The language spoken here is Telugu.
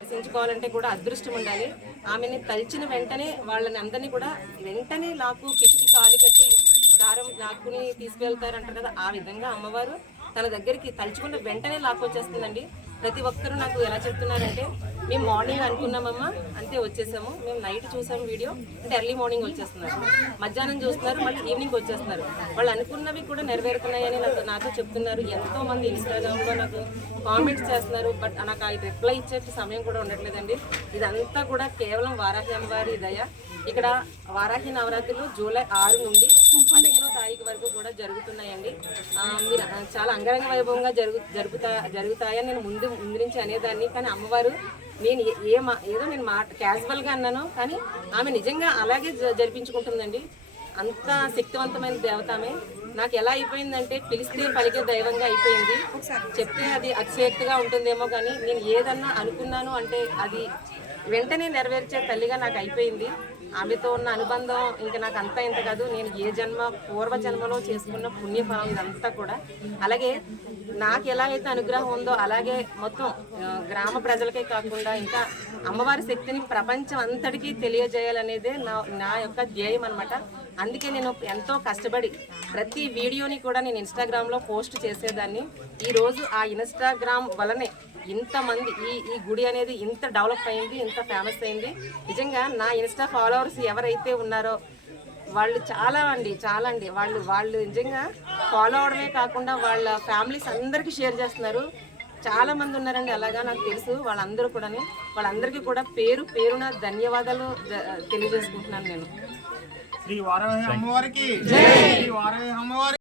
దర్శించుకోవాలంటే కూడా అదృష్టం ఉండాలి. ఆమెని తలిచిన వెంటనే వాళ్ళని అందరినీ కూడా వెంటనే లాక్కు కిటికీ కాలు కట్టి దారం లాక్కుని తీసుకెళ్తారంటారు కదా ఆ విధంగా అమ్మవారు తన దగ్గరికి తలుచుకున్న వెంటనే లాక్కొచ్చేస్తుందండి. ప్రతి ఒక్కరూ నాకు ఎలా చెప్తున్నారంటే మేము మార్నింగ్ అనుకున్నామమ్మా అంతే వచ్చేసాము. మేము నైట్ చూసాము వీడియో అంటే ఎర్లీ మార్నింగ్ వచ్చేస్తున్నారు. మధ్యాహ్నం చూస్తున్నారు మళ్ళీ ఈవినింగ్ వచ్చేస్తున్నారు. వాళ్ళు అనుకున్నవి కూడా నెరవేరుతున్నాయని నాకు నాతో చెప్తున్నారు. ఎంతో మంది ఇన్స్టాగ్రామ్లో నాకు కామెంట్స్ చేస్తున్నారు బట్ నాకు ఆ రిప్లై ఇచ్చే సమయం కూడా ఉండట్లేదండి. ఇదంతా కూడా కేవలం వారాహి అమ్మవారి దయ. ఇక్కడ వారాహి నవరాత్రులు జూలై ఆరు నుండి పదిహేనో తారీఖు వరకు కూడా జరుగుతున్నాయండి. మీరు చాలా అంగరంగ వైభవంగా జరుగు జరుగుతా జరుగుతాయని నేను ముందు ముందు నుంచి అనేదాన్ని. కానీ అమ్మవారు నేను ఏ- మా ఏదో నేను మాట క్యాజువల్గా అన్నాను కానీ ఆమె నిజంగా అలాగే జ- జరిపించుకుంటుందండి. అంత శక్తివంతమైన దేవత ఆమె. నాకు ఎలా అయిపోయిందంటే పిలిస్తే పలికే దైవంగా అయిపోయింది. చెప్తే అది అతిశయక్తిగా ఉంటుందేమో కానీ నేను ఏదన్నా అనుకున్నాను అంటే అది వెంటనే నెరవేర్చే తల్లిగా నాకు అయిపోయింది. ఆమెతో ఉన్న అనుబంధం ఇంకా నాకు అంతా ఇంత కాదు. నేను ఏ జన్మ పూర్వ జన్మలో చేసుకున్న పుణ్యఫలం ఇదంతా కూడా. అలాగే నాకు ఎలా అయితే అనుగ్రహం ఉందో అలాగే మొత్తం గ్రామ ప్రజలకే కాకుండా ఇంకా అమ్మవారి శక్తిని ప్రపంచం అంతటికీ తెలియజేయాలనేదే నా నా యొక్క ధ్యేయం అనమాట అందుకే నేను ఎంతో కష్టపడి ప్రతి వీడియోని కూడా నేను ఇన్స్టాగ్రామ్లో పోస్ట్ చేసేదాన్ని. ఈరోజు ఆ ఇన్స్టాగ్రామ్ వలనే ఇంతమంది ఈ ఈ గుడి అనేది ఇంత డెవలప్ అయింది ఇంత ఫేమస్ అయింది. నిజంగా నా ఇన్స్టా ఫాలోవర్స్ ఎవరైతే ఉన్నారో వాళ్ళు చాలా అండి చాలా అండి. వాళ్ళు వాళ్ళు నిజంగా ఫాలో అవడమే కాకుండా వాళ్ళ ఫ్యామిలీస్ అందరికీ షేర్ చేస్తున్నారు. చాలా మంది ఉన్నారండి అలాగా నాకు తెలుసు. వాళ్ళందరూ కూడా వాళ్ళందరికీ కూడా పేరు పేరున ధన్యవాదాలు తెలియజేసుకుంటున్నాను నేను. శ్రీ వారాహి అమ్మవారికి. శ్రీ వారాహి అమ్మవారికి